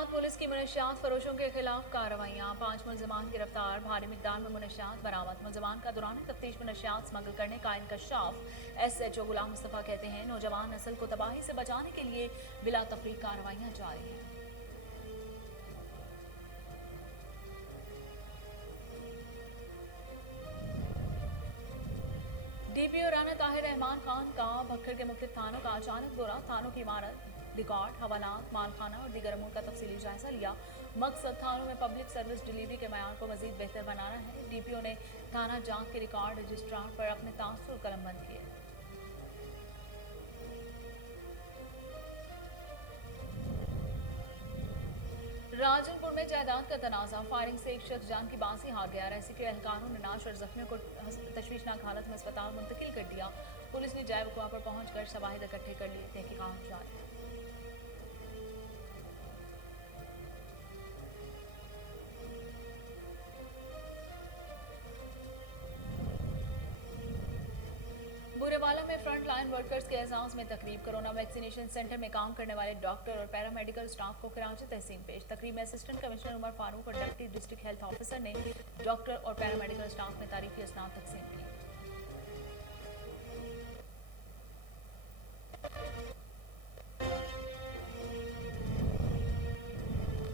Gujarat police की मुनशियात फरोशों के खिलाफ कार्रवाइयां, 5 मुलजमान गिरफ्तार, भारी मिकदार में मुनशियात बरामद। मुलजमान का दौरान तफ्तीश मुनशियात स्मगल करने का इंकशाफ। SHO गुलाम मुस्तफा कहते हैं नौजवान नस्ल को तबाही से बचाने के लिए बिला तफरीक कार्रवाइयां जारी हैं। DPO राना ताहिर रहमान खान का भक्खर के मुख्तलिफ थानों का अचानक दौरा, थानों की इमारत, रिकॉर्ड, हवालात, मालखाना और दीगर अमूर का तफसीली जायजा लिया। मकसद थानों में पब्लिक सर्विस डिलीवरी के मयार को मजीद बेहतर बनाना है। DPO ने थाना जांच के रिकॉर्ड रजिस्ट्रार पर अपने तासुर कलमबंद किए। राजनपुर में जायदाद का तनाजा, फायरिंग से एक शख्स जान की बाजी हार गया। रेसी के एहलकारों ने नाश और जख्मियों को तशवीशनाक हालत में अस्पताल मुंतकिल कर दिया। पुलिस ने जाए वकुआ पर पहुंचकर शवाहिद इकट्ठे कर लिए, तहकीकात जारी। बुरेवाला में फ्रंट लाइन वर्कर्स के एजाज में तकरीब, कोरोना वैक्सीनेशन सेंटर में काम करने वाले डॉक्टर और पैरामेडिकल स्टाफ को खराज तहसीन पेश। तकरीब में असिस्टेंट कमिश्नर उमर फारूक और डिप्टी डिस्ट्रिक्ट हेल्थ ऑफिसर ने डॉक्टर और पैरामेडिकल स्टाफ में तारीफी असनाद तकसीम की।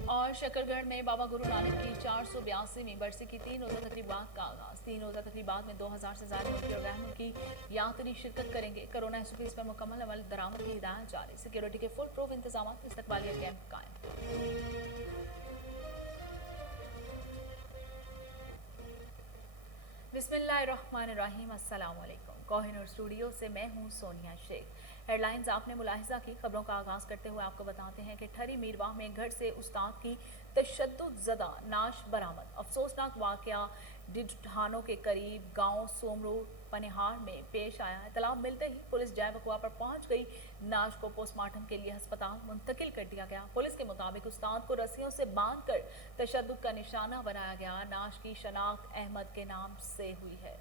और शकरगढ़ में बाबा गुरु नानक की 482वीं बरसी की 3 रोज़ा तकरीबात का आगाज। 3 रोज़ा तकरीबात में 2000 से ज्यादा मुल्की और गैर मुल्की यात्री शिरकत करेंगे। कोरोना SOPs पर मुकम्मल अमल दरामद की हिदायत जारी। सिक्योरिटी के फुल प्रूफ इंतजाम, इस्तकबालिया कैंप कायम। बिस्मिल्लाहिर्रहमानिर्रहीम, अस्सलाम वालेकुम। कोहिनूर स्टूडियो से मैं हूं सोनिया शेख। हेडलाइंस आपने मुलाहिजा की। खबरों का आगाज करते हुए आपको बताते हैं कि ठरी मीरवाह में घर से उस्ताद की तशद्दुद ज़दा नाश बरामद। अफसोसनाक वाकया डिठानों के करीब गांव सोमरू पनिहार में पेश आया। इतलाब मिलते ही पुलिस जाए वकुआ पर पहुंच गई। नाश को पोस्टमार्टम के लिए अस्पताल मुंतकिल कर दिया गया। पुलिस के मुताबिक उस्ताद को रस्सियों से बांधकर तशद्दुद का निशाना बनाया गया। नाश की शनाख्त अहमद के नाम से हुई है।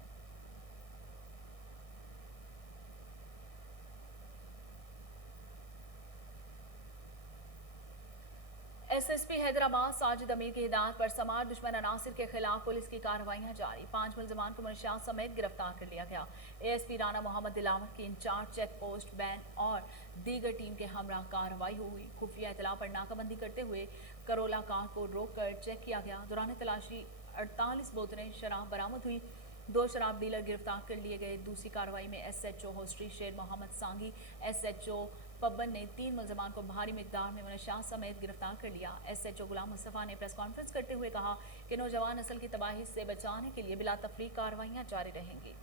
SSP हैदराबाद साजिद अमीर की हिदायत पर समार दुश्मन अनासिर के खिलाफ पुलिस की कार्रवाइयां जारी। 5 मुलजमान को मुनशियात समेत गिरफ्तार कर लिया गया। ASP राना मोहम्मद दिलावर की इंचार्ज चेक पोस्ट बैन और दीगर टीम के हमरा कार्रवाई हुई। खुफिया इतला पर नाकाबंदी करते हुए करोला कार को रोक कर चेक किया गया। दौरान तलाशी 48 बोतलें शराब बरामद हुई। 2 शराब डीलर गिरफ्तार कर लिए गए। दूसरी कार्रवाई में SHO होस्ट्री शेर मोहम्मद सांगी, SHO पब्बन ने 3 मुलजमान को भारी मिकदार में मुनशियात समेत गिरफ्तार कर लिया। SHO गुलाम मुस्तफा ने प्रेस कॉन्फ्रेंस करते हुए कहा कि नौजवान नस्ल की तबाही से बचाने के लिए बिला तफरीक कार्रवाइयां जारी रहेंगी।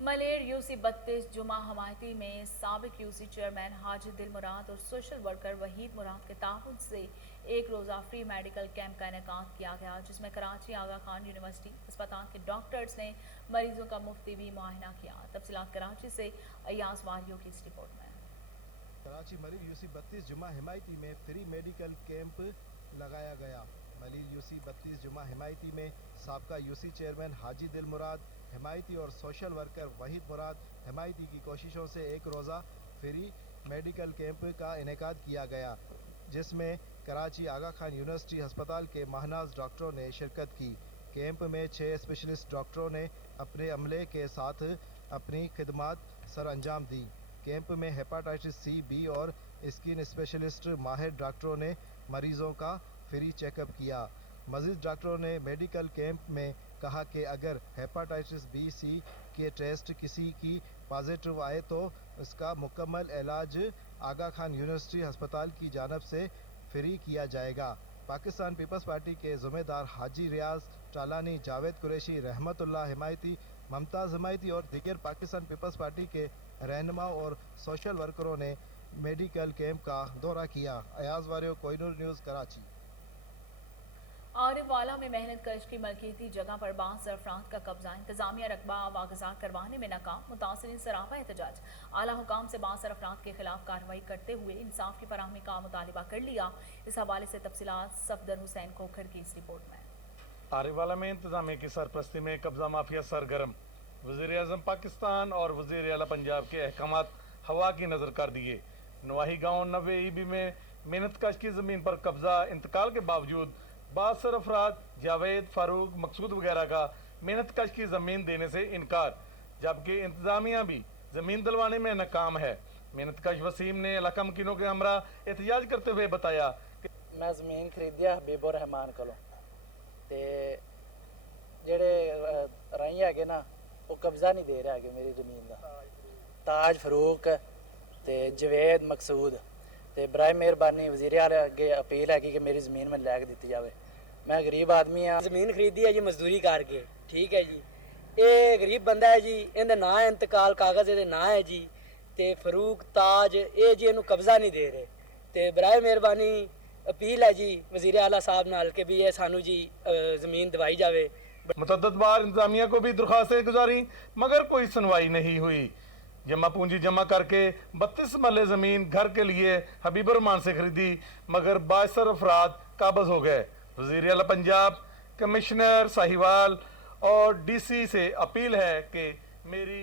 मलेर UC 32 जुमा हमायती में साबिक UC चेयरमैन हाजी दिल मुराद और सोशल वर्कर वहीद मुराद के ताउन से एक रोज़ा फ्री मेडिकल कैंप का इनेकाद किया गया, जिसमें कराची आगा खान यूनिवर्सिटी अस्पताल के डॉक्टर्स ने मरीजों का मुफ्ती भी मुआयना किया। तफसीलात कराची से अयाज वारियों की इस रिपोर्ट में। कराची मलिर UC 32 जुमा हिमायती में फ्री मेडिकल कैंप लगाया गया। मलिर UC 32 जुमा हिमायती में साबका UC चेयरमैन हाजी दिल मुराद हिमायती और सोशल वर्कर वहीद मुराद हिमायती की कोशिशों से एक रोज़ा फ्री मेडिकल कैंप का इनेकाद किया गया, जिसमें कराची आगा खान यूनिवर्सिटी अस्पताल के माहनाज डॉक्टरों ने शिरकत की। कैंप में 6 स्पेशलिस्ट डॉक्टरों ने अपने अमले के साथ अपनी खिदमात सर अंजाम दी। कैंप में हेपाटाइटिस C, B और स्किन स्पेशलिस्ट माहिर डॉक्टरों ने मरीजों का फ्री चेकअप किया। मजीद डॉक्टरों ने मेडिकल कैंप में कहा कि अगर हेपाटाइटिस B, C के टेस्ट किसी की पॉजिटिव आए तो उसका मुकम्मल इलाज आगा खान यूनिवर्सिटी अस्पताल की जानिब से फ्री किया जाएगा। पाकिस्तान पीपल्स पार्टी के ज़िम्मेदार हाजी रियाज टालानी, जावेद कुरैशी, रहमतुल्लाह हिमायती, मुमताज़ हिमायती और दीगर पाकिस्तान पीपल्स पार्टी के रहनुमा और सोशल वर्करों ने मेडिकल कैंप का दौरा किया। अयाज वारियो, कोहिनूर न्यूज़, कराची। आरिफ वाला में मेहनत कश की मलकीती जगह पर बांस अफराद का कब्जा, इंतजामिया रकबा वागजार करवाने में नाकाम, मुतासरीन सरापा एहतजाज। आला हुकाम से बांस अफराद के खिलाफ कार्रवाई करते हुए इंसाफ की फराहमी का मुतालबा कर लिया। इस हवाले से तफसीलात सफदर हुसैन खोखर की इस रिपोर्ट में। आरिफ वाला में इंतजामिया की सरपरस्ती में कब्जा माफिया सरगर्म, वज़ीर आज़म पाकिस्तान और वज़ीर आला पंजाब के अहकामात हवा की नज़र कर दिए। नवाही गांव 90 ईबी में मेहनत कश की ज़मीन पर कब्जा इंतकाल के बावजूद बासर अफराद जावेद, फारूक, मकसूद वगैरह का मेहनत कश की ज़मीन देने से इनकार, जबकि इंतज़ामिया भी ज़मीन दिलवाने में नाकाम है। मेहनत कश वसीम ने इलाका मकीनों के हमरा एहतजाज करते हुए बताया कि मैं ज़मीन खरीदिया हबीबुर रहमान कोलों ते ਜਿਹੜੇ ਰਾਈ ਹੈਗੇ ਨਾ ਉਹ ਕਬਜ਼ਾ ਨਹੀਂ ਦੇ ਰਿਹਾ ਹੈਗੇ ਮੇਰੀ ਜ਼ਮੀਨ ਦਾ। ਤਾਜ ਫਰੂਕ ਤੇ ਜਵੇਦ ਮਕਸੂਦ ਤੇ ਬਰਾਏ ਮਿਹਰਬਾਨੀ ਵਜ਼ੀਰ ਆਲਾ ਅੱਗੇ ਅਪੀਲ ਹੈਗੀ ਕਿ ਮੇਰੀ ਜ਼ਮੀਨ ਮੈਨੂੰ ਲੈ ਕੇ ਦਿੱਤੀ ਜਾਵੇ। ਮੈਂ ਗਰੀਬ ਆਦਮੀ ਆ। ਜ਼ਮੀਨ ਖਰੀਦੀ ਹੈ ਜੀ ਮਜ਼ਦੂਰੀ ਕਰਕੇ, ਠੀਕ ਹੈ ਜੀ। ਇਹ ਗਰੀਬ ਬੰਦਾ ਹੈ ਜੀ, ਇਹਦਾ ਨਾਂ ਹੈ ਇੰਤਕਾਲ ਕਾਗਜ਼ ਇਹਦੇ ਨਾਂ ਹੈ ਜੀ, ਤੇ ਫਰੂਕ ਤਾਜ ਇਹ ਜੀ ਇਹਨੂੰ ਕਬਜ਼ਾ ਨਹੀਂ ਦੇ ਰਹੇ। ਤੇ ਬਰਾਏ ਮਿਹਰਬਾਨੀ ਅਪੀਲ ਹੈ ਜੀ ਵਜ਼ੀਰ ਆਲਾ ਸਾਹਿਬ ਨਾਲ ਕਿ ਵੀ ਇਹ ਸਾਨੂੰ ਜੀ ਜ਼ਮੀਨ ਦਿਵਾਈ ਜਾਵੇ। मुतअद्दिद बार इंतजामिया को भी दरख्वास्तें गुजारी मगर कोई सुनवाई नहीं हुई। जमा पूंजी जमा करके 32 मरले ज़मीन घर के लिए हबीबुर रहमान से खरीदी मगर बासर अफराद काबज हो गए। वज़ीर आला पंजाब, कमिश्नर साहिवाल और DC से अपील है कि मेरी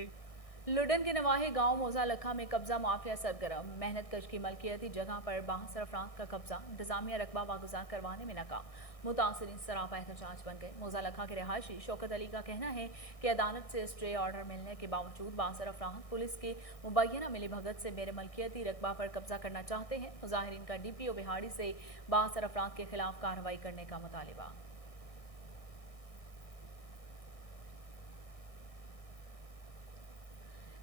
लुडन के नवाही गांव मोजा लखा में कब्जा माफिया सरगर्म, मेहनत कश की मलकियती जगह पर 62 अफराद का कब्जा, इंतजामिया रकबा वागुजार करवाने में नाकाम, मुतासरीन सरापा एहतजाज बन गए। मोजा लखा के रहायशी शौकत अली का कहना है कि अदालत से स्टे ऑर्डर मिलने के बावजूद 62 अफराद पुलिस की मुबैना मिली भगत से मेरे मलकियती रकबा पर कब्जा करना चाहते हैं। मुजाहिरीन का DPO बिहाड़ी से 62 अफराद के खिलाफ कार्रवाई करने का मुतालिबा।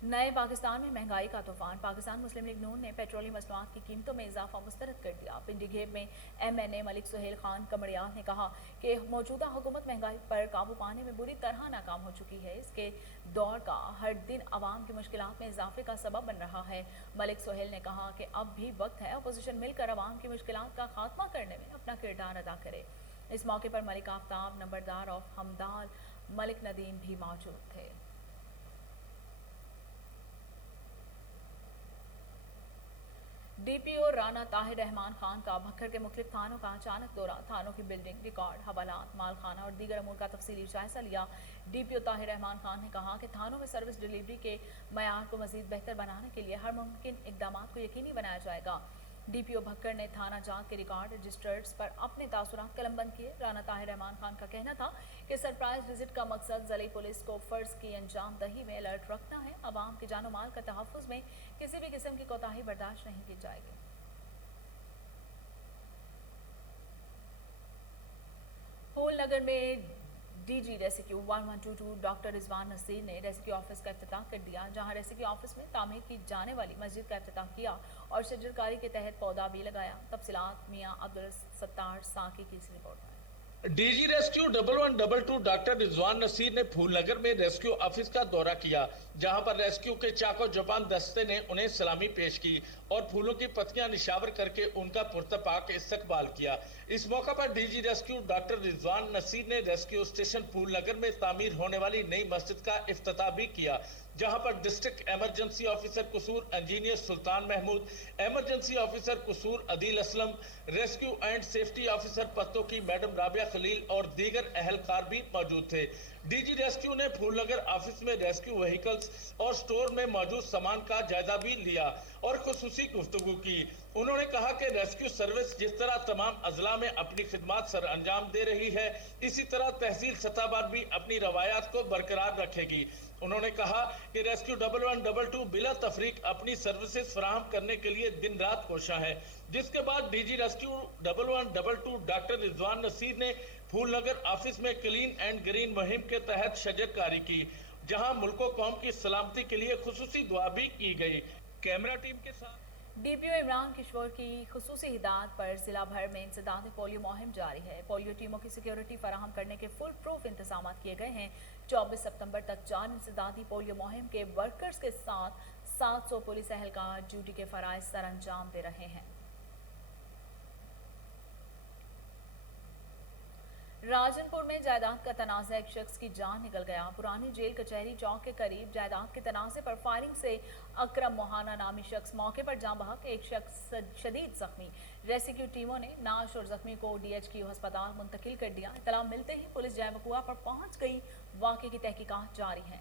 नए पाकिस्तान में महंगाई का तूफान, पाकिस्तान मुस्लिम लीग नून ने पेट्रोलियम मसनूआत की कीमतों में इजाफा मुस्तरद कर दिया। पिंडी घेब में MNA मलिक सुहेल खान कमड़ियाल ने कहा कि मौजूदा हुकूमत महंगाई पर काबू पाने में बुरी तरह नाकाम हो चुकी है। इसके दौर का हर दिन आवाम की मुश्किलात में इजाफे का सबब बन रहा है। मलिक सुहेल ने कहा कि अब भी वक्त है अपोजिशन मिलकर आवाम की मुश्किलात का खात्मा करने में अपना किरदार अदा करे। इस मौके पर मलिक आफ्ताब, नंबरदार ऑफ हमदाल मलिक नदीम भी मौजूद थे। DPO राना ताहिर रहमान खान का भक्खर के मुख्तलिफ थानों का अचानक दौरा, थानों की बिल्डिंग, रिकॉर्ड, हवालात, मालखाना और दीगर अमूर का तफसीली जायजा लिया। DPO ताहिर रहमान खान ने कहा कि थानों में सर्विस डिलीवरी के मयार को मजीद बेहतर बनाने के लिए हर मुमकिन इकदाम को यकीनी बनाया जाएगा। DPO भक्कर ने थाना जात के रिकॉर्ड रजिस्टर्स पर अपने तासुरात कलमबंद किए। राना ताहिर रहमान खान का कहना था कि सरप्राइज विजिट का मकसद ज़िले पुलिस को फ़र्ज की अंजाम दही में अलर्ट रखना है। आवाम के जानो माल का तहफ़्फ़ुज़ में किसी भी किस्म की कोताही बर्दाश्त नहीं की जाएगी। होल नगर में DG rescue 1122 doctor Rizwan Naseer ने रेस्क्यू ऑफिस का इफ्तिताह कर दिया, जहां रेस्क्यू ऑफिस में तामीर की जाने वाली मस्जिद का इफ्तिताह किया और शजरकारी के तहत पौधा भी लगाया। तफसीलात मियां अब्दुल सत्तार साकी की इस रिपोर्ट में। DG rescue 1122 doctor Rizwan Naseer ने फूलनगर में रेस्क्यू ऑफिस का दौरा किया, जहां पर रेस्क्यू के चाको जपान दस्ते ने उन्हें सलामी पेश की और फूलों की पत्तियां निशावर करके उनका पुरतपाक इस्तकबाल किया। इस मौका पर DG rescue doctor Rizwan Naseer ने रेस्क्यू स्टेशन फूलनगर में तामीर होने वाली नई मस्जिद का इफ्तिताह भी किया, जहां पर डिस्ट्रिक्ट इमरजेंसी ऑफिसर कसूर इंजीनियर सुल्तान महमूद, इमरजेंसी ऑफिसर कसूर Adeel Aslam, rescue and safety officer पत्तों की मैडम राबिया खलील और दीगर अहलकार भी मौजूद थे। DG रेस्क्यू ने फूलनगर ऑफिस में रेस्क्यू व्हीकल्स और स्टोर में मौजूद सामान का जायजा भी लिया और खुसूसी गुफ्तगू की। उन्होंने कहा कि रेस्क्यू सर्विस जिस तरह तमाम अजला में अपनी खिदमत सर अंजाम दे रही है, इसी तरह तहसील सतह पर भी अपनी रवायात को बरकरार रखेगी। उन्होंने कहा कि रेस्क्यू 1122 बिला तफरीक अपनी सर्विसेज फराहम करने के लिए दिन रात कोशा है। जिसके बाद DG rescue 1122 doctor Rizwan Naseer ने फूलनगर ऑफिस में क्लीन एंड ग्रीन मुहिम के तहत शजरकारी की, जहां मुल्को कौम की सलामती के लिए खुसूसी दुआ भी की गई। कैमरा टीम के साथ DPO इमरान किशोर की खुसूसी हिदायत पर जिला भर में इंसदाद पोलियो मुहिम जारी है। पोलियो टीमों की सिक्योरिटी फराहम करने के फुल प्रूफ इंतजाम किए गए हैं। 24 सितंबर तक 4 इंसदादी पोलियो मुहिम के वर्कर्स के साथ 700 पुलिस एहलकार ड्यूटी के फराइज सर अंजाम दे रहे हैं। राजनपुर में जायदाद का तनाज़ा, एक शख्स की जान निकल गया। पुरानी जेल कचहरी चौक के करीब जायदाद के तनाज़े पर फायरिंग से अकरम मोहाना नामी शख्स मौके पर जाँ बहक, एक शख्स शदीद जख्मी। रेस्क्यू टीमों ने नाश और जख्मी को DHQ अस्पताल मुंतकिल कर दिया। इतला मिलते ही पुलिस जाए वकुआ पर पहुंच गई। वाक़े की तहकीकात जारी है।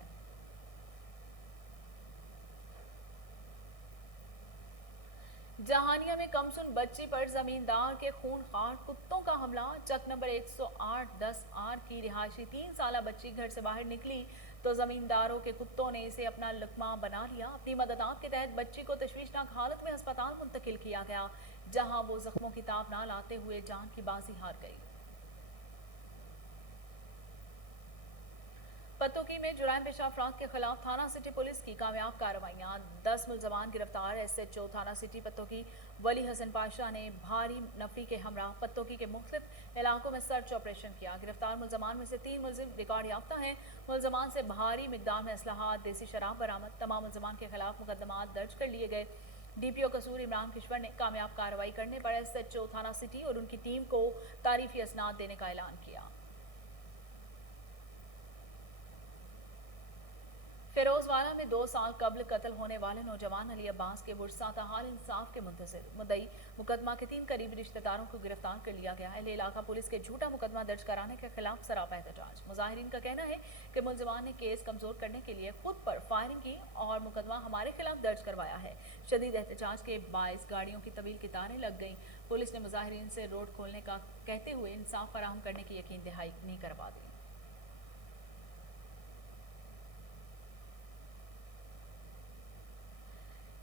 जहानिया में कमसुन बच्ची पर जमींदार के खूंखार कुत्तों का हमला। चक नंबर 108-10 की रिहायशी 3 साला बच्ची घर से बाहर निकली तो जमींदारों के कुत्तों ने इसे अपना लकमा बना लिया। अपनी मदद के तहत बच्ची को तशवीशनाक हालत में अस्पताल मुंतकिल किया गया, जहां वो जख्मों की ताब ना लाते हुए जान की बाजी हार गई। पत्तोकी में जुराइम पेशा अफराद के खिलाफ थाना सिटी पुलिस की कामयाब कार्रवाइयां। 10 मुलजमान गिरफ्तार। SHO थाना सिटी पत्तोकी वली हसन पाशा ने भारी नफरी के हमरा पत्तोकी के मुख्तलिफ इलाकों में सर्च ऑपरेशन किया। गिरफ्तार मुलजमान में से 3 मुलजिम रिकॉर्ड याफ्ता हैं। मुलजमान से भारी मिकदार में असलहा, देसी शराब बरामद। तमाम मुलजमान के खिलाफ मुकदमा दर्ज कर लिए गए। DPO कसूर इमरान किश्वर ने कामयाब कार्रवाई करने पर SHO थाना सिटी और उनकी टीम को तारीफी असनाद देने का ऐलान किया। फिरोजवाला में 2 साल कबल कत्ल होने वाले नौजवान अली अब्बास के बुरसा हाल इंसाफ के मुंतज़िर मुद्दई मुकदमा के 3 करीबी रिश्तेदारों को गिरफ्तार कर लिया गया है। इलाका पुलिस के झूठा मुकदमा दर्ज कराने के खिलाफ सरापा एहतजाज। मुजाहिरीन का कहना है कि मुलजमान ने केस कमजोर करने के लिए खुद पर फायरिंग की और मुकदमा हमारे खिलाफ दर्ज करवाया है। शदीद एहतजाज के बायस गाड़ियों की तवील कतारें लग गई। पुलिस ने मुजाहिरीन से रोड खोलने का कहते हुए इंसाफ फराहम करने की यकीन दहाई नहीं करवा दी।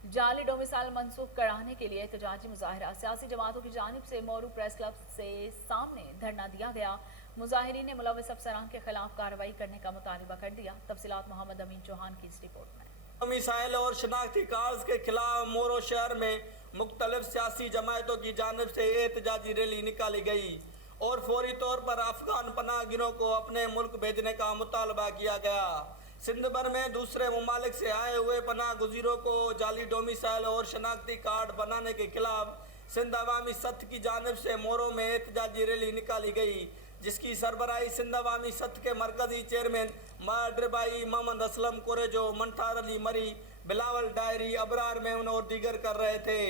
जाली डोमिसाइल मंसूख कराने के लिए एहतजाजी मुजाहिरा। सियासी जमातों की जानिब से मोरू प्रेस क्लब से सामने धरना दिया गया। मुजाहिरीन ने मुलव्विस अफसरान के खिलाफ कार्रवाई करने का मुतालबा कर दिया। तफसीलात मोहम्मद अमीन चौहान की इस रिपोर्ट में। डोमिसाइल और शनाख्ती कार्ड्स के खिलाफ मोरो शहर में मुख्तलिफ सियासी जमातों की जानिब से एहतजाजी रैली निकाली गई और फौरी तौर पर अफगान पनाह गिरों को अपने मुल्क भेजने का मुतालबा किया गया। सिंध भर में दूसरे ममालिक से आए हुए पनाह गुजीरों को जाली डोमिसाइल और शनाख्ती कार्ड बनाने के खिलाफ सिंध अवामी सत्थ की जानिब से मोरो में एहतजाजी रैली निकाली गई, जिसकी सरबराही सिंध अवामी सत्थ के मरकजी चेयरमैन माड्रबाई, मोहम्मद असलम कोरेजो, मंठार अली मरी, बिलावल डायरी, अबरार मेमन और दीगर कर रहे थे।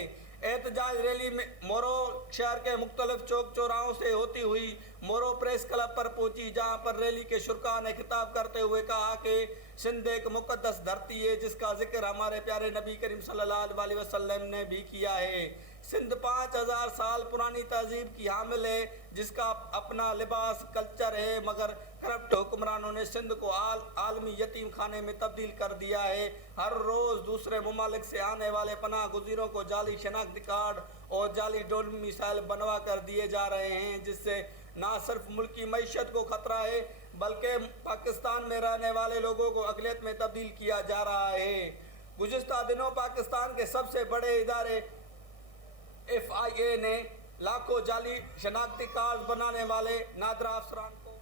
एहतजाज रैली में मोरो शहर के मुख्तलिफ चौक चौराहों से होती हुई मोरो प्रेस क्लब पर पहुंची, जहां पर रैली के शुरा ने खिताब करते हुए कहा कि सिंध एक मुकद्दस धरती है जिसका जिक्र हमारे प्यारे नबी करीम सल्लल्लाहु अलैहि वसल्लम ने भी किया है। सिंध 5000 साल पुरानी तहजीब की हामिल है जिसका अपना लिबास कल्चर है, मगर करप्ट हुक्मरानों ने सिंध को आलमी यतीम खाने में तब्दील कर दिया है। हर रोज़ दूसरे ममालिक से आने वाले पनाह गुजीरों को जाली शनाख्ती कार्ड और जाली डोमिसाइल बनवा कर दिए जा रहे हैं, जिससे ना सिर्फ मुल्क की मईशत को खतरा है बल्कि पाकिस्तान में रहने वाले लोगों को अक़लियत में तब्दील किया जा रहा है। गुज़िश्ता दिनों पाकिस्तान के सबसे बड़े इदारे FIA ने लाखों जाली शनाख्ती कार्ड बनाने वाले नादरा अफसरान को।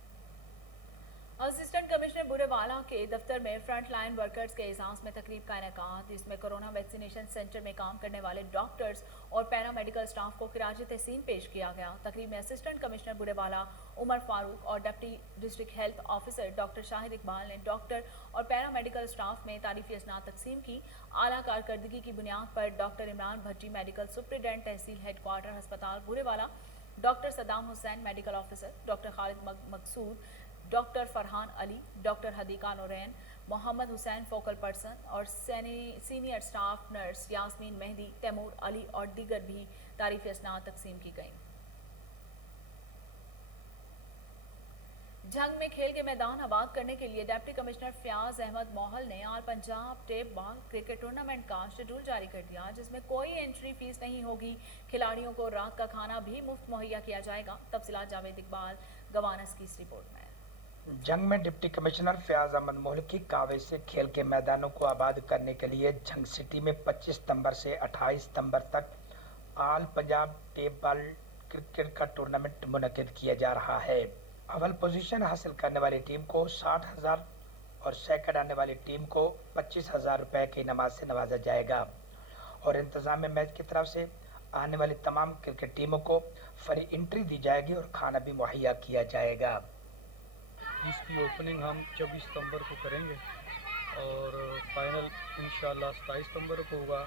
असिस्टेंट कमिश्नर बुरेवाला के दफ्तर में फ्रंट लाइन वर्कर्स के एजाज में तकरीब का इनेकाद, जिसमें कोरोना वैक्सीनेशन सेंटर में काम करने वाले डॉक्टर्स और पैरामेडिकल स्टाफ को खिराज तहसीन पेश किया गया। तकरीब में असिस्टेंट कमिश्नर बुरेवाला, उमर फारूक और deputy district health officer doctor Shahid Iqbal ने डॉक्टर और पैरामेडिकल स्टाफ में तारीफी असनाद तकसीम की। आला कारकर्दगी की बुनियाद पर doctor Imran Bhatti medical superintendent tehsil headquarter अस्पताल Burewala, doctor Saddam Hussain medical officer, doctor Khalid Maqsood, doctor Farhan Ali, doctor Hadiqa Noorain, Mohammad Hussain focal person और senior staff nurse Yasmeen Mehdi, Taimur Ali और दीगर भी तारीफी असनाद तकसीम की गई। जंग में खेल के मैदान आबाद करने के लिए डिप्टी कमिश्नर फयाज अहमद मोहल ने all Punjab tape ball cricket tournament का शेड्यूल जारी कर दिया, जिसमें कोई एंट्री फीस नहीं होगी। खिलाड़ियों को रात का खाना भी मुफ्त मुहैया किया जाएगा। तफसीलात जावेद इकबाल गवानस की इस रिपोर्ट में। जंग में डिप्टी कमिश्नर फयाज अहमद मोहल की कावज से खेल के मैदानों को आबाद करने के लिए जंग सिटी में 25 सितंबर से 28 सितंबर तक आल पंजाब टेप बॉल क्रिकेट का टूर्नामेंट मुनक्किद किया जा रहा है। अव्वल पोजीशन हासिल करने वाली टीम को 60,000 और सेकंड आने वाली टीम को 25,000 रुपए की इनाम से नवाजा जाएगा और इंतजाम मैच की तरफ से आने वाली तमाम क्रिकेट टीमों को फ्री एंट्री दी जाएगी और खाना भी मुहैया किया जाएगा। जिसकी ओपनिंग हम 24 सितंबर को करेंगे और फाइनल इंशाल्लाह 27 सितंबर को होगा।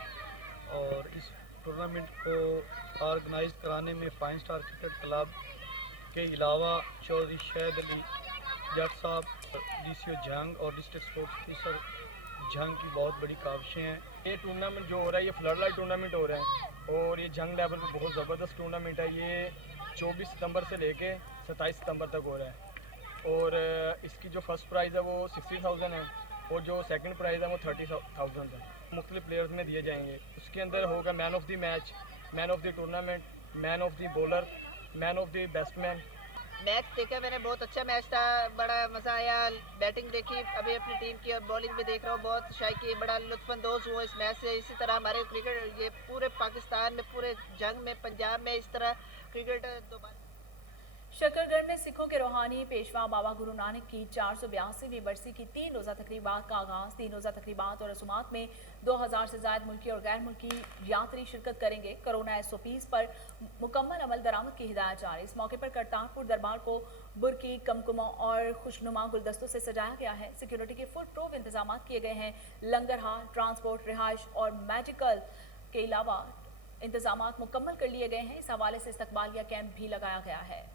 और इस टूर्नामेंट को ऑर्गेनाइज कराने में 5 स्टार क्रिकेट क्लब के अलावा चौधरी शहद अली जट साहब, DCO जंग और डिस्ट्रिक्ट स्पोर्ट्स ऑफिसर जंग की बहुत बड़ी काविशें हैं। ये टूर्नामेंट जो हो रहा है ये फ्लड लाइट टूर्नामेंट हो रहा है और ये जंग लेवल पे बहुत ज़बरदस्त टूर्नामेंट है। ये 24 सितंबर से लेके 27 सितंबर तक हो रहा है और इसकी जो फर्स्ट प्राइज़ है वो 60,000 है और जो सेकंड प्राइज़ है वो 30,000 है। मुख्तलिफ प्लेयर्स में दिए जाएंगे। उसके अंदर होगा man of the match, man of the tournament, man of the bowler, man of the batsman. Match देखा मैंने, बहुत अच्छा मैच था, बड़ा मज़ा आया। बैटिंग देखी अभी अपनी टीम की और बॉलिंग भी देख रहा हूँ, बहुत शायकी, बड़ा लुत्फानंदोज़ हुआ इस मैच से। इसी तरह हमारे क्रिकेट ये पूरे पाकिस्तान में, पूरे जंग में, पंजाब में इस तरह क्रिकेट दोबारा। शकरगढ़ में सिखों के रूहानी पेशवा बाबा गुरु नानक की 482वीं बरसी की 3 रोज़ा तकरीबात का आगाज़। 3 रोज़ा तकरीबात और रसूमात में 2000 से ज़ायद मुल्की और गैर मुल्की यात्री शिरकत करेंगे। कोरोना SOPs पर मुकम्मल अमल दरामद की हिदायत जारी। इस मौके पर करतारपुर दरबार को बुरकी, कमकुमा और खुशनुमा गुलदस्तों से सजाया गया है। सिक्योरिटी के फुल प्रूफ इंतजाम किए गए हैं। लंगर हाल, ट्रांसपोर्ट, रिहाइश और मेडिकल के अलावा इंतजाम मुकम्मल कर लिए गए हैं। इस हवाले से इस्तकबालिया कैंप भी लगाया गया है।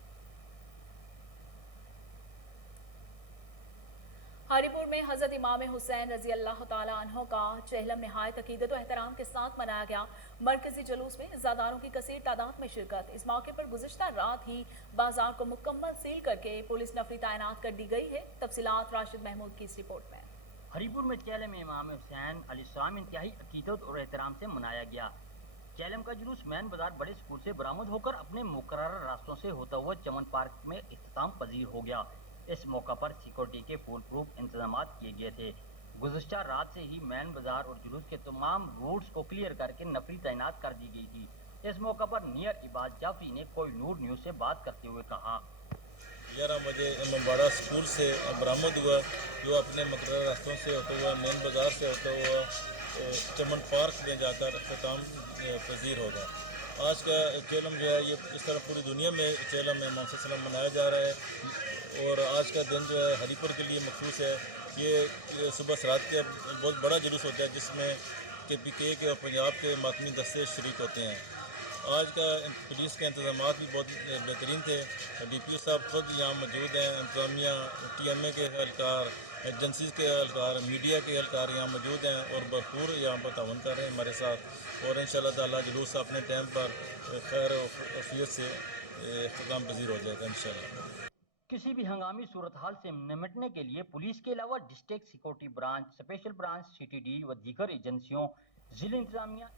हरिपुर में हजरत इमाम हुसैन रजी अल्लाह ताला अन्हो का चहलम नहायत अकीदत और एहतराम के साथ मनाया गया। मरकजी जुलूस में इज़्ज़ादारों की कसीर तादाद में शिरकत। इस मौके पर गुज़िश्ता रात ही बाजार को मुकम्मल सील करके पुलिस नफरी तैनात कर दी गई है। तफसीलात राशिद महमूद की इस रिपोर्ट में। हरिपुर में चहलम इमाम हुसैन अलैहिस्सलाम इंतहाई अकीदत और एहतराम से मनाया गया। चहलम का जुलूस मैन बाजार बड़े स्कूल से बरामद होकर अपने मुकर्रर रास्तों से होता हुआ चमन पार्क में इख्तिताम पजीर हो गया। इस मौका पर सिक्योरिटी के फुल प्रूफ इंतजाम किए गए थे। गुज़श्ता रात से ही मैन बाजार और जुलूस के तमाम रूट्स को क्लियर करके नफरी तैनात कर दी गई थी। इस मौका पर नियर इबाद जाफरी ने कोई नूर न्यूज़ से बात करते हुए कहा, 11 बजे इमामबाड़ा स्कूल से बरामद हुआ, जो अपने मुकर्रर रास्तों से होता हुआ मैन बाजार से होता हुआ चमन पार्क में जाकर अख्ताम पजीर होगा। आज का चेलम जो है ये इस तरह पूरी दुनिया में चेलम इमाम सल्लल्लाहु अलैहि वसल्लम मनाया जा रहा है और आज का दिन जो है हरिपुर के लिए मखसूस है। ये सुबह सरात के बहुत बड़ा जुलूस होता है जिसमें KPK के और पंजाब के मातमी दस्ते शरीक होते हैं। आज का पुलिस के इंतजाम भी बहुत बेहतरीन थे। DPO साहब खुद यहाँ मौजूद हैं, इंतजामिया, TMA के एहलकार, एजेंसीज के एहलकार, मीडिया के एहलकार यहाँ मौजूद हैं और भरपूर यहाँ पर तावन कर रहे हैं हमारे साथ और इंशाअल्लाह ताला जुलूस अपने टाइम पर खैर अफियत से इख्तिताम पजीर हो जाएगा इंशाअल्लाह। किसी भी हंगामी सूरत हाल से निपटने के लिए पुलिस के अलावा district security branch, special branch, CTD व दीगर एजेंसियों, जिला इंतजामिया,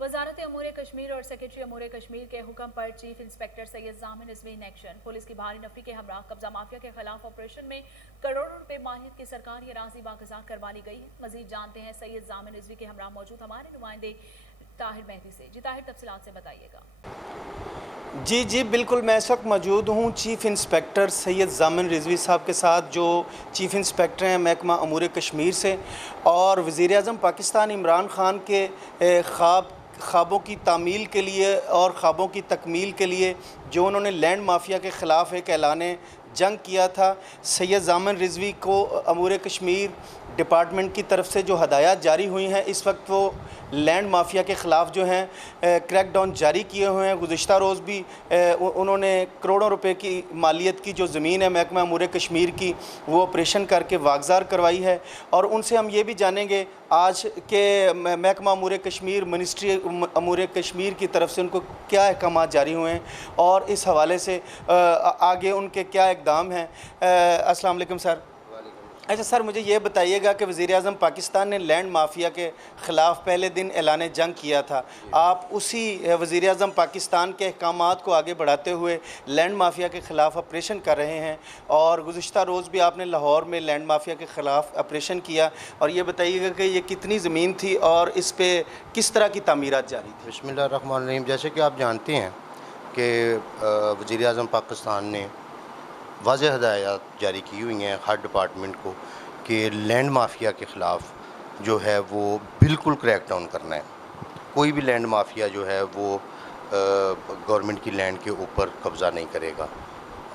वजारत अमूर कश्मीर और सेक्रेटरी अमूर कश्मीर के हुक्म पर चीफ इंस्पेक्टर सैयद जामिन रिजवी इन एक्शन। पुलिस की भारी नफरी के हमरा कब्जा माफिया के खिलाफ ऑपरेशन में करोड़ों रुपए मालियत की सरकारी अराजी बागजा करवा ली गई है। मजीद जानते हैं सैयद जामिन रिजवी के हमरा मौजूद हमारे नुमाइंदे ताहिर मेहदी से। जी ताहिर, तफसीलात से बताइएगा। जी बिल्कुल, मैं इस वक्त मौजूद हूँ चीफ़ इंस्पेक्टर सैयद जामिन रिजवी साहब के साथ, जो चीफ़ इंस्पेक्टर हैं महकमा अमूर कश्मीर से और वज़ीर-ए-आज़म पाकिस्तान इमरान ख़ान के ख्वाबों की तामील के लिए और ख्वाबों की तकमील के लिए जो उन्होंने लैंड माफिया के ख़िलाफ़ एक ऐलान जंग किया था। सैयद जामिन रिजवी को अमूर कश्मीर डिपार्टमेंट की तरफ से जो हदायत जारी हुई हैं, इस वक्त वो लैंड माफिया के ख़िलाफ़ जो हैं क्रैकडाउन जारी किए हुए हैं। गुज़िश्ता रोज़ भी उन्होंने करोड़ों रुपए की मालियत की जो ज़मीन है महकमा अमूर कश्मीर की, वो ऑपरेशन करके वागज़ार करवाई है। और उनसे हम ये भी जानेंगे आज के महकमा अमूर कश्मीर, मिनिस्ट्री अमूर कश्मीर की तरफ से उनको क्या अहकाम जारी हुए हैं और इस हवाले से आगे उनके क्या इक़दाम हैं। अस्सलाम वालेकुम सर। अच्छा सर, मुझे ये बताइएगा कि वज़ीर-ए-आज़म पाकिस्तान ने लैंड माफिया के ख़िलाफ़ पहले दिन ऐलान जंग किया था। आप उसी वज़ीर-ए-आज़म पाकिस्तान के अहकामात को आगे बढ़ाते हुए लैंड माफिया के ख़िलाफ़ ऑपरेशन कर रहे हैं और गुज़िश्ता रोज़ भी आपने लाहौर में लैंड माफिया के ख़िलाफ़ ऑपरेशन किया। और ये बताइएगा कि ये कितनी ज़मीन थी और इस पर किस तरह की तामीरात जारी थी। बिस्मिल्लाहिर्रहमानिर्रहीम। जैसे कि आप जानते हैं कि वज़ीर-ए-आज़म पाकिस्तान ने वाज़ेह हदायत जारी की हुई हैं हर डिपार्टमेंट को कि लैंड माफिया के ख़िलाफ़ जो है वो बिल्कुल क्रैक डाउन करना है। कोई भी लैंड माफिया जो है वो गवर्नमेंट की लैंड के ऊपर कब्ज़ा नहीं करेगा।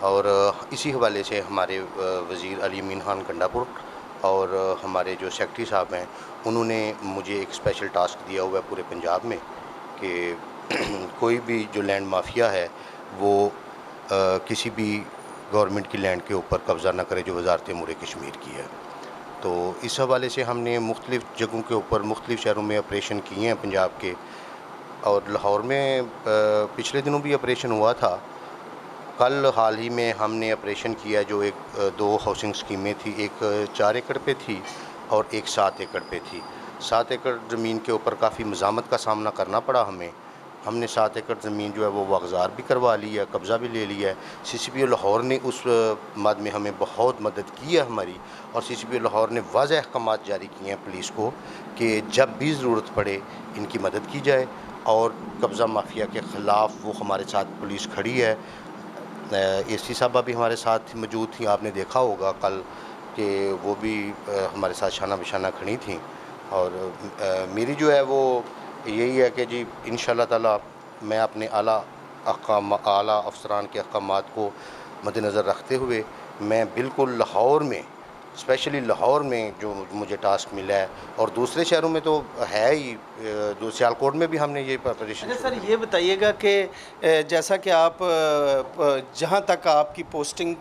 और इसी हवाले से हमारे वज़ीर अली अमीन खान कंडापुर और हमारे जो सेक्रेटरी साहब हैं, उन्होंने मुझे एक स्पेशल टास्क दिया हुआ है पूरे पंजाब में कि कोई भी जो लैंड माफिया है वो किसी भी गवर्नमेंट की लैंड के ऊपर कब्ज़ा न करे जो वज़ारत अमूर कश्मीर की है। تو اس حوالے سے ہم نے مختلف جگہوں کے اوپر مختلف شہروں میں آپریشن کیے ہیں پنجاب کے، اور لاہور میں پچھلے دنوں بھی آپریشن ہوا تھا. کل حال ہی میں ہم نے آپریشن کیا جو دو ہاؤسنگ اسکیمیں تھی، ایک 4 ایکڑ پہ تھی اور ایک 7 ایکڑ پہ تھی. 7 ایکڑ زمین کے اوپر کافی مزاحمت کا سامنا کرنا پڑا ہمیں. ہم نے 7 ایکڑ زمین جو ہے وہ واگزار بھی کروا لی ہے، قبضہ بھی لے لیا ہے. سی سی پی او لاہور نے اس مد میں ہمیں بہت مدد کی ہے ہماری، اور سی سی پی او لاہور نے واضح احکامات جاری کیے ہیں پولیس کو کہ جب بھی ضرورت پڑے ان کی مدد کی جائے، اور قبضہ مافیا کے خلاف وہ ہمارے ساتھ پولیس کھڑی ہے. اے سی صاحبہ بھی ہمارے ساتھ موجود تھیں، آپ نے دیکھا ہوگا کل کہ وہ بھی ہمارے ساتھ شانہ بشانہ کھڑی تھیں. اور میری جو ہے وہ یہی ہے کہ جی انشاءاللہ تعالی میں اپنے اعلیٰ افسران کے احکامات کو مد نظر رکھتے ہوئے میں بالکل لاہور میں، اسپیشلی لاہور میں جو مجھے ٹاسک ملا ہے، اور دوسرے شہروں میں تو ہے ہی، سیالکوٹ میں بھی ہم نے یہ پریپریشن. سر یہ بتائیے گا کہ جیسا کہ آپ جہاں تک آپ کی پوسٹنگ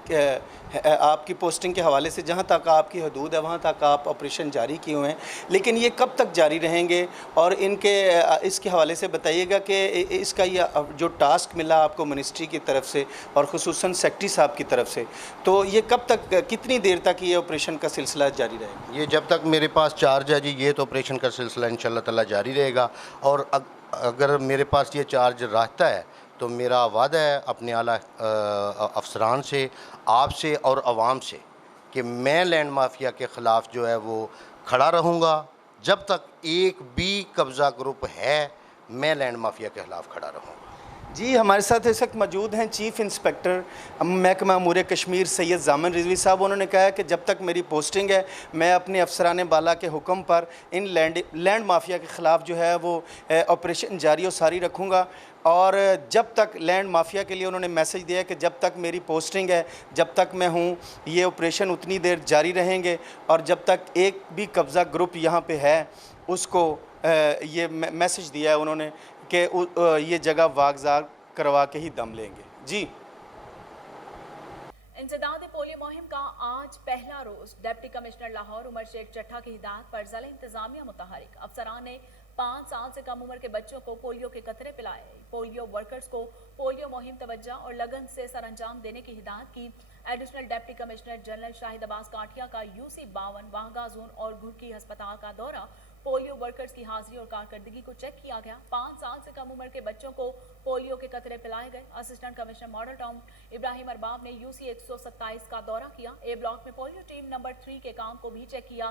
کے حوالے سے جہاں تک آپ کی حدود ہے وہاں تک آپ آپریشن جاری کیے ہوئے ہیں، لیکن یہ کب تک جاری رہیں گے؟ اور اس کے حوالے سے بتائیے گا کہ اس کا یہ جو ٹاسک ملا آپ کو منسٹری کی طرف سے اور خصوصاً سیکٹری صاحب کی طرف سے، تو یہ کب تک، کتنی دیر تک یہ آپریشن کا سلسلہ جاری رہے گا؟ یہ جب تک میرے پاس چارج ہے جی، یہ تو آپریشن کا سلسلہ انشاءاللہ تعالی جاری رہے گا. اور اگر میرے پاس یہ چارج رہتا ہے تو میرا وعدہ ہے اپنے اعلیٰ افسران سے، آپ سے اور عوام سے کہ میں لینڈ مافیا کے خلاف جو ہے وہ کھڑا رہوں گا. جب تک ایک بھی قبضہ گروپ ہے میں لینڈ مافیا کے خلاف کھڑا رہوں گا. جی ہمارے ساتھ اس وقت موجود ہیں چیف انسپیکٹر محکمہ امور کشمیر سید ضامن رضوی صاحب. انہوں نے کہا ہے کہ جب تک میری پوسٹنگ ہے میں اپنے افسران بالا کے حکم پر ان لینڈ مافیا کے خلاف جو ہے وہ آپریشن جاری و ساری رکھوں گا. اور جب تک لینڈ مافیا کے لیے انہوں نے میسج دیا کہ جب تک میری پوسٹنگ ہے، جب تک میں ہوں، یہ آپریشن اتنی دیر جاری رہیں گے، اور جب تک ایک بھی قبضہ گروپ یہاں پہ ہے اس کو یہ میسج دیا ہے انہوں نے کہ یہ جگہ واگزار کروا کے ہی دم لیں گے. جی انسداد پولیو مہم کا آج پہلا روز. ڈپٹی کمشنر لاہور عمر شیخ چٹھا کی ہدایت پر ضلع انتظامیہ متحرک. افسران نے 5 سال سے کم عمر کے بچوں کو پولیو کے قطرے پلائے. پولیو ورکرز کو پولیو مہم توجہ اور لگن سے سر انجام دینے کی ہدایت کی. ایڈیشنل ڈپٹی کمشنر جنرل شاہد عباس کاٹھیا کا UC 52 واہگہ زون اور گھڑکی ہسپتال کا دورہ. پولیو ورکرز کی حاضری اور کارکردگی کو چیک کیا گیا. 5 سال سے کم عمر کے بچوں کو پولیو کے قطرے پلائے گئے. اسسٹنٹ کمشنر ماڈل ٹاؤن ابراہیم ارباب نے UC 127 کا دورہ کیا. اے بلاک میں پولیو ٹیم نمبر 3 کے کام کو بھی چیک کیا،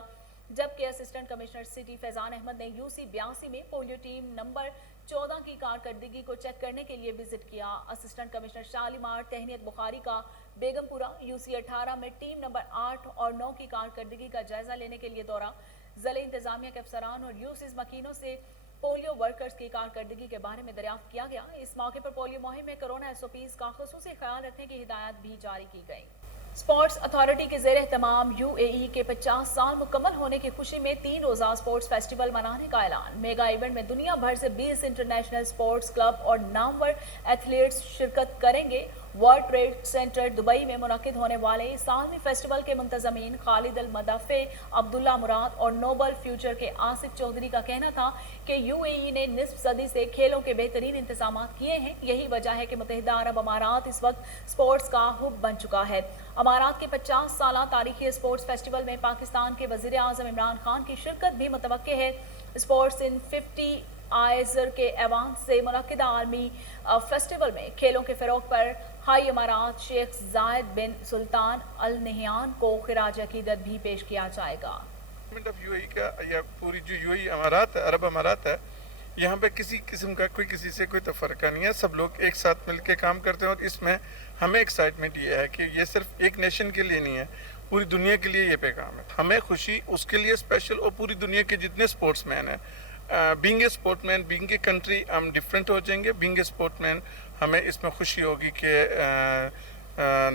جبکہ اسسٹنٹ کمشنر سٹی فیضان احمد نے UC 82 میں پولیو ٹیم نمبر 14 کی کارکردگی کو چیک کرنے کے لیے وزٹ کیا. اسسٹنٹ کمشنر شالیمار تہنیت بخاری کا بیگم پورہ UC 18 میں ٹیم نمبر 8 اور 9 کی کارکردگی کا جائزہ لینے کے لیے دورہ. ضلع انتظامیہ کے افسران اور UCs مکینوں سے پولیو ورکرز کی کارکردگی کے بارے میں دریافت کیا گیا. اس موقع پر پولیو مہم میں کرونا SOPs کا خصوصی خیال رکھنے کی ہدایت بھی جاری کی گئی. اسپورٹس اتھارٹی کے زیر اہتمام UAE کے 50 سال مکمل ہونے کی خوشی میں 3 روزہ اسپورٹس فیسٹیول منانے کا اعلان. میگا ایونٹ میں دنیا بھر سے 20 انٹرنیشنل اسپورٹس کلب اور نامور ایتھلیٹس شرکت کریں گے. ورلڈ ٹریڈ سینٹر دبئی میں منعقد ہونے والے اس عالمی فیسٹیول کے منتظمین خالد المدافع، عبداللہ مراد اور نوبل فیوچر کے آصف چودھری کا کہنا تھا کہ UAE نے نصف صدی سے کھیلوں کے بہترین انتظامات کیے ہیں. یہی وجہ ہے کہ متحدہ عرب امارات اس وقت اسپورٹس کا ہب بن چکا ہے. امارات کے 50 سالہ تاریخی اسپورٹس فیسٹیول میں پاکستان کے وزیر اعظم عمران خان کی شرکت بھی متوقع ہے. اسپورٹس ان 50 آئزر کے ایوان سے منعقدہ عالمی فیسٹیول میں کھیلوں کے فروغ پر ہائی امارات شیخ زاید بن سلطان ال نہیان کو خراج عقیدت بھی پیش کیا جائے گا. گورنمنٹ آف UAE کا یا پوری جو UAE امارات ہے، عرب امارات ہے، یہاں پہ کسی قسم کا کوئی کسی سے کوئی تفرقہ نہیں ہے. سب لوگ ایک ساتھ مل کے کام کرتے ہیں، اور اس میں ہمیں ایکسائٹمنٹ یہ ہے کہ یہ صرف ایک نیشن کے لیے نہیں ہے، پوری دنیا کے لیے یہ پیغام ہے. ہمیں خوشی اس کے لیے اسپیشل، اور پوری دنیا کے جتنے سپورٹس مین ہیں، being a sportsman, being a country ہم ڈفرینٹ ہو جائیں گے. بینگ اے سپورٹ مین ہمیں اس میں خوشی ہوگی کہ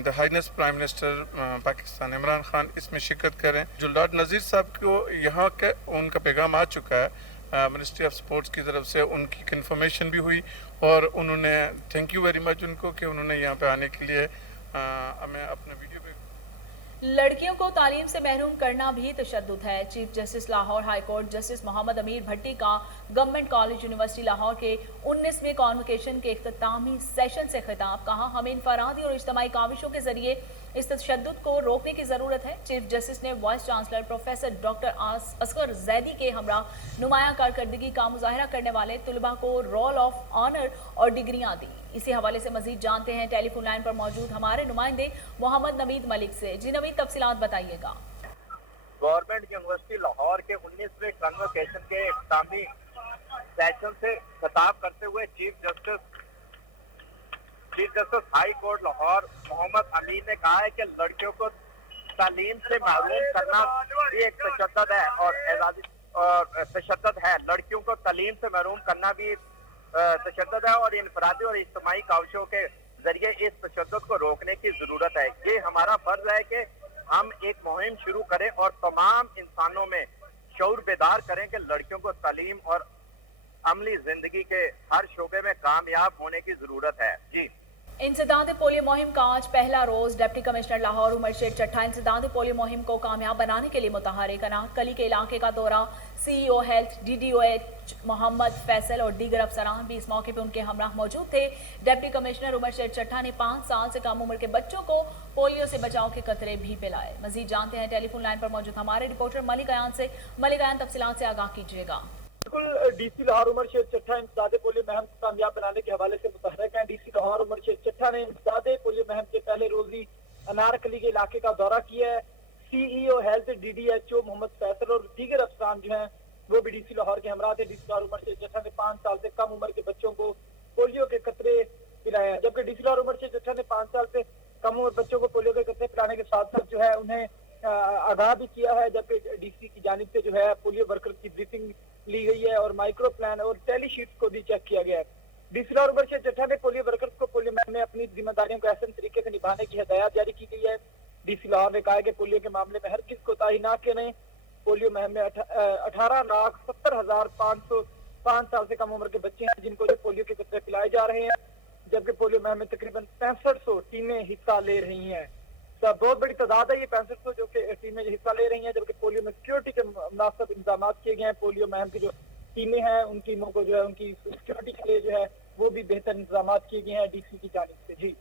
دا ہائنسٹ پرائم منسٹر پاکستان عمران خان اس میں شرکت کریں. جو لارڈ نذیر صاحب کو یہاں کا ان کا پیغام آ چکا ہے منسٹری آف سپورٹس کی طرف سے، ان کی کنفرمیشن بھی ہوئی، اور انہوں نے تھینک یو ویری مچ ان کو کہ انہوں نے یہاں پہ آنے کے لیے ہمیں اپنے ویڈیو پہ लड़कियों को तालीम से महरूम करना भी तशद्दुद है। Chief justice Lahore high court justice Mohammad Ameer Bhatti का गवर्नमेंट कॉलेज यूनिवर्सिटी लाहौर के 19वें कॉन्वोकेशन के इख्तितामी सेशन से खिताब। कहा, हमें इनफरादी और इज्तमाई काविशों के जरिए इस तशद्दुद को रोकने की ज़रूरत है। चीफ जस्टिस ने vice chancellor professor doctor Asghar Zaidi के हमरा नुमाया कारकर्दगी का मुजाहरा करने वाले तलबा को रोल ऑफ ऑनर और डिग्रियां दी। इसी हवाले से मजीद जानते हैं टेलीफोन लाइन पर मौजूद हमारे नुमाइंदे मोहम्मद नवीद मलिक से। जी नवीद, तफसीलात बताइएगा। गवर्नमेंट यूनिवर्सिटी लाहौर के 19वें कन्वोकेशन के इख्तितामी सेशन से खिताब करते हुए chief justice high court Lahore Mohammad Ameer ने कहा है कि लड़कियों को तालीम से महरूम करना भी एक तशद्दुद है और तशद्दुद है। लड़कियों को तालीम से महरूम करना भी तशद्दुद है और इनफरादी और इज्तिमाई काविशों के जरिए इस तशद्दुद को रोकने की जरूरत है। ये हमारा फर्ज है कि हम एक मुहिम शुरू करें और तमाम इंसानों में शऊर बेदार करें कि लड़कियों को तालीम और अमली जिंदगी के हर शोबे में कामयाब होने की जरूरत है। जी, इंसदाद पोलियो मुहिम का आज पहला रोज। डिप्टी कमिश्नर लाहौर उमर शेख चट्ठा इंसदाद पोलियो मुहिम को कामयाब बनाने के लिए मुतहरिक। अनाकली के इलाके का दौरा CEO health DDOH Mohammad Faisal और दीगर अफसरान भी इस मौके पर उनके हमराह मौजूद थे। डिप्टी कमिश्नर उमर शेख चट्ठा ने 5 साल से कम उम्र के बच्चों को पोलियो से बचाव के कतरे भी पिलाए। मजीद जानते हैं टेलीफोन लाइन पर मौजूद हमारे रिपोर्टर मलिक अयान से। मलिक अयान, तफसीलात से आगाह कीजिएगा। बिल्कुल, DC लाहौर उमर शेख चट्ठा इंसदाद पोलियो मुहिम को कामयाब बनाने के हवाले से मुतहरिक हैं। DC लाहौर उमर शेख चट्ठा ने इंसदाद पोलियो मुहिम के पहले रोज ही अनारकली के इलाके का दौरा किया है। CEO health DDHO Mohammad Faisal और दीगर अफसरान जो हैं वो भी DC लाहौर के हमरा थे। DC लाहौर उमर शेख चट्ठा ने 5 साल से कम उम्र के बच्चों को पोलियो के कतरे पिलाए हैं, जबकि DC लाहौर उमर शेख चट्ठा ने 5 साल से कम उम्र बच्चों को पोलियो के कतरे पिलाने के साथ साथ जो है उन्हें आगाह भी किया है। जबकि DC की जानिब से जो है पोलियो वर्कर्स की ब्रीफिंग ली गई है और माइक्रो प्लान और टेली शीट्स को भी चेक किया गया है। DC लाहौर उमर शेख चट्ठा ने पोलियो वर्कर्स को पोलियो मुहिम में अपनी जिम्मेदारियों को ऐसे तरीके से निभाने की हिदायत जारी की गई है। DC लाहौर ने कहा है कि पोलियो के मामले में हर किस कोताही न करें। पोलियो मुहिम में 18,70,505 साल से कम उम्र के बच्चे हैं जिनको जो पोलियो के कतरे पिलाए जा रहे हैं, जबकि पोलियो मुहिम में तकरीबन 6500 टीमें हिस्सा ले रही हैं। तो बहुत बड़ी तादाद है ये 6500 जो कि टीमें हिस्सा ले रही हैं, जबकि पोलियो में सिक्योरिटी के मुनासिब इंतजाम किए गए हैं। पोलियो मुहिम की जो टीमें हैं उन टीमों को जो है उनकी सिक्योरिटी के लिए जो है वो भी बेहतर इंतजाम किए गए हैं DC की जानिब से। जी,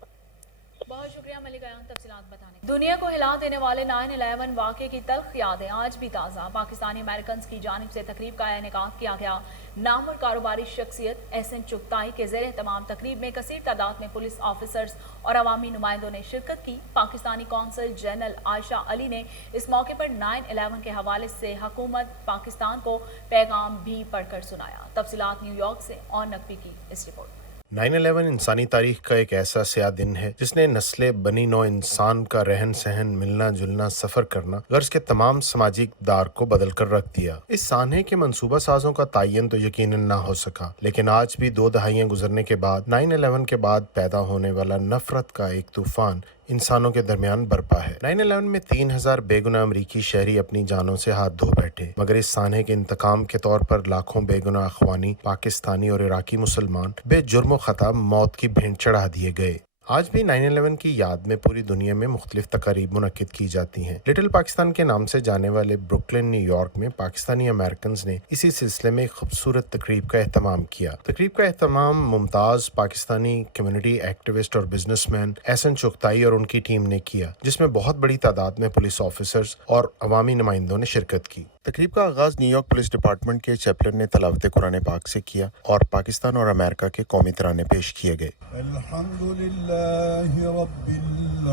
बहुत शुक्रिया मलिक अयान तफसीलात बताने। दुनिया को हिला देने वाले 9/11 वाक़े की तल्ख यादें आज भी ताज़ा। पाकिस्तानी अमेरिकन की जानिब से तकरीब का इनेकाद किया गया। नामवर कारोबारी शख्सियत SN चुगताई के ज़ेर तमाम तकरीब में कसीर तादाद में पुलिस ऑफिसर्स और अवामी नुमाइंदों ने शिरकत की। पाकिस्तानी कौंसल जनरल आयशा अली ने इस मौके पर 9/11 के हवाले से हुकूमत पाकिस्तान को पैगाम भी पढ़कर सुनाया। तफसीलात न्यूयॉर्क से और नकवी की इस रिपोर्ट। 9/11 इंसानी तारीख का एक ऐसा स्याह दिन है जिसने नस्ले बनी नौ इंसान का रहन सहन, मिलना जुलना, सफर करना, गर्ज के तमाम समाजी इक़दार को बदल कर रख दिया। इस सानहे के मंसूबा साजों का तयन तो यकीनन ना हो सका, लेकिन आज भी 2 दहाइयां गुजरने के बाद 9/11 के बाद पैदा होने वाला नफरत का एक तूफान इंसानों के दरमियान बरपा है। 9/11 में 3000 बेगुनाह अमरीकी शहरी अपनी जानों से हाथ धो बैठे, मगर इस सानहे के इंतकाम के तौर पर लाखों बेगुनाह अखवानी, पाकिस्तानी और इराकी मुसलमान बेजुर्म खता मौत की भेंट चढ़ा दिए गए। आज भी 9/11 की याद में पूरी दुनिया में मुख्तलिफ तकारीब मुनक्किद की जाती हैं। लिटिल पाकिस्तान के नाम से जाने वाले ब्रुकलिन न्यूयॉर्क में पाकिस्तानी अमेरिकन ने इसी सिलसिले में एक खूबसूरत तकरीब का एहतमाम किया। तकरीब का एहतमाम मुमताज़ पाकिस्तानी कम्युनिटी एक्टिविस्ट और बिजनेसमैन SN चुगताई और उनकी टीम ने किया, जिसमें बहुत बड़ी तादाद में पुलिस ऑफिसर्स और अवामी नुमाइंदों ने शिरकत की। तकरीब का आगाज न्यूयॉर्क पुलिस डिपार्टमेंट के चैपलर ने तलावत कुरान पाक से किया और पाकिस्तान और अमेरिका के कौमी तराने पेश किए गए। अल्हम्दुलिल्लाहि रब्बिल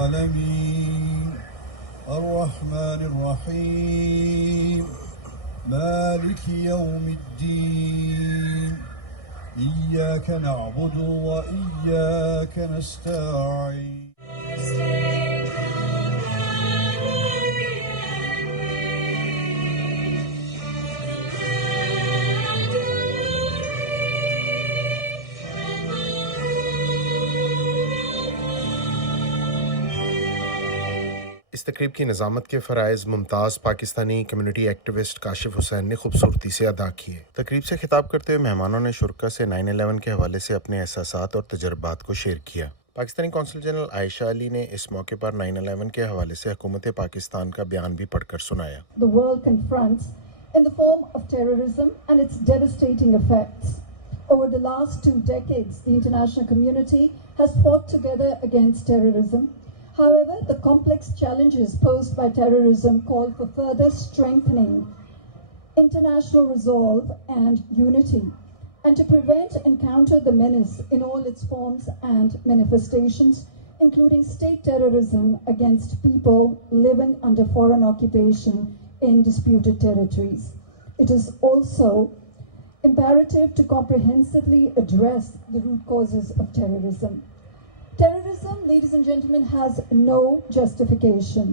आलमीन अर्रहमानिर रहीम मालिकि यौमिद्दीन इय्याका नअबुदु व इय्याका नस्तईन। इस तकरीब की निज़ामत के फ़राइज़ मुमताज़ पाकिस्तानी कम्युनिटी एक्टिविस्ट काशिफ हुसैन ने खूबसूरती से अदा किए। तकरीब से खिताब करते हुए मेहमानों ने शुरका से 9/11 के हवाले से अपने एहसासात और तजुर्बात को शेयर किया। पाकिस्तानी कौंसल जनरल आयशा अली ने इस मौके पर 9/11 के हवाले से हुकूमत पाकिस्तान का बयान भी पढ़कर सुनाया। The world confronts in the form of terrorism and its devastating effects. Over the last 2 decades, the international community has fought together against terrorism. However, the complex challenges posed by terrorism call for further strengthening international resolve and unity, and to prevent and counter the menace in all its forms and manifestations, including state terrorism against people living under foreign occupation in disputed territories. It is also imperative to comprehensively address the root causes of terrorism. Terrorism, ladies and gentlemen, has no justification.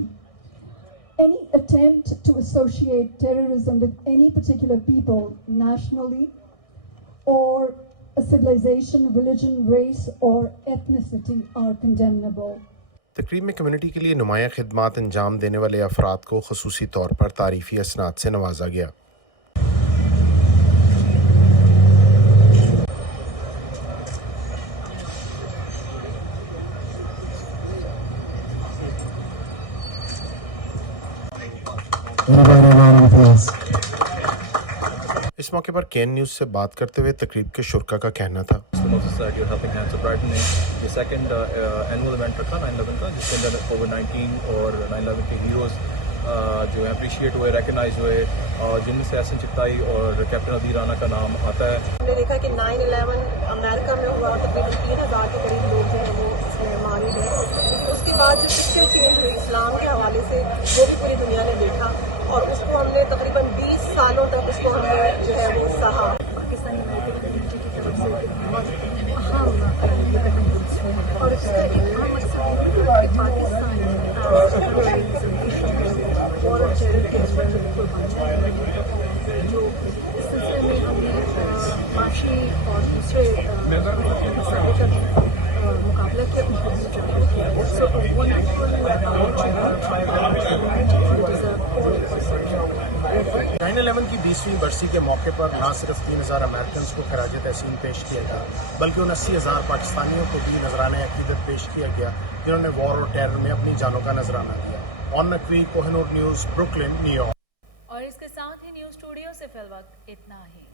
Any attempt to associate terrorism with any particular people nationally or a civilization, religion, race or ethnicity are condemnable. तकरीब में community के लिए नुमाया खिदमात अंजाम देने वाले अफराद को खसूसी तौर पर तारीफ़ी असनाद से नवाजा गया। इस मौके पर केन न्यूज़ से बात करते हुए तकरीब के शुरका का कहना था, ये सेकंड एनुअल इवेंट रखा 9/11 का, जिसके अंदर कोविड-19 और 9/11 के हीरोज़ जो है अप्रिशिएट हुए, रिकगनाइज हुए, जिनमें से एहसन चित्ताई और कैप्टन अदील राना का नाम आता है। हमने देखा कि 9/11 अमेरिका में हुआ और तकरीबन 3000 के करीब लोग जो है वो इसमें मारे गए। उसके बाद जो पिक्चर चेंज हुई इस्लाम के हवाले से, वो भी पूरी दुनिया ने देखा और उसको हमने तकरीबन 20 सालों तक उसको हमने जो है वो सहा। पाकिस्तानी अमेरिकन कम्युनिटी की तरफ से बहुत अहम ये कमेंट्स हुए और इसका एक अहम मकसद ये है कि पाकिस्तान वॉर और टेरर के अंदर बिल्कुल बन जाए। जो इस सिलसिले में हमने माशी और दूसरे मसाले का मुकाबला किया, उनको भी ट्रैवल किया। सो वंडरफुल 9/11 की 20वीं बरसी के मौके पर न सिर्फ 3000 अमेरिकन को खराज तहसीन पेश किया गया, बल्कि उन 80,000 पाकिस्तानियों को भी नजराना अकीदत पेश किया गया जिन्होंने वॉर और टेरर में अपनी जानों का नजराना दिया। On Naqvi, Kohinoor news, Brooklyn, New York. और इसके साथ ही न्यूज़ स्टूडियो से फिल वक्त इतना ही।